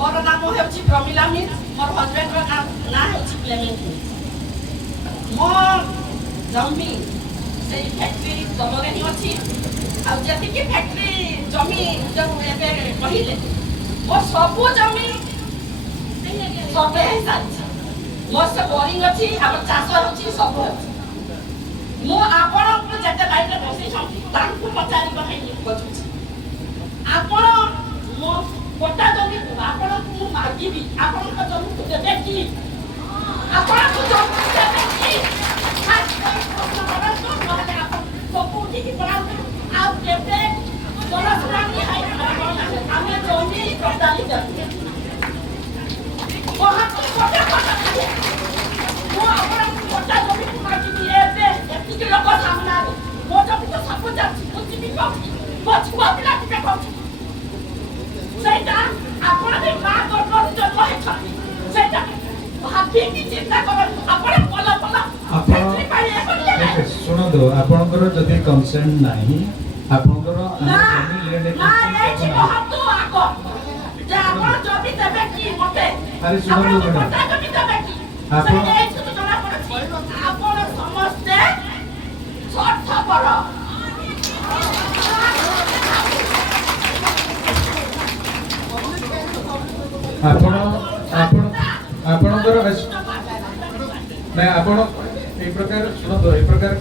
मोर नाम ହେଉଛି ପ୍ରମିଳା ମିସ୍ मोर हस्बैंड ना ହେଉଛି क्लेमेंट मो जमी से फैक्ट्री तलरे ही अच्छी आती फैक्ट्री जमी जो ए कहले मो सबू जमी सर्वे हो सारी मोर से बोरिंग अच्छी आम चाष अच्छी सब अच्छी मु आपन जेते लाइन बसई पचारि खोजुची आपण मो कोटा जमी आपण को मागिबी आपण को जमी को देबे की आपण को जमी देबे की खास प्रश्न करन तो नहले आपण सबू ठीक पराउ आ देबे तोरा सुनानी है हमें जमी प्रदानी करते बहुत कोटा कोटा खाली मो आपण कोटा जमी को मागिबी एबे एति लोक सामना मो जमी तो सब जाची बुझी भी बचुआ पिला के कहू सेटा आपण भी मां गर्भर जन्म हेछथि सेटा भाभी की चिंता करन आपण पला पला फैक्ट्री पाई एबे सुनो आपनकर जदि कंसर्न नाही आपनकर जमी लेंड ना एछि बहुत आको जे आपण जमी देबे की मते अरे सुनो मैडम जमी देबे की आपण एछि तो जणा पड़छि आपण समस्ते स्वार्थ पर आपण आपण आपनकर नहीं आपण ए प्रकार सुनो ए प्रकार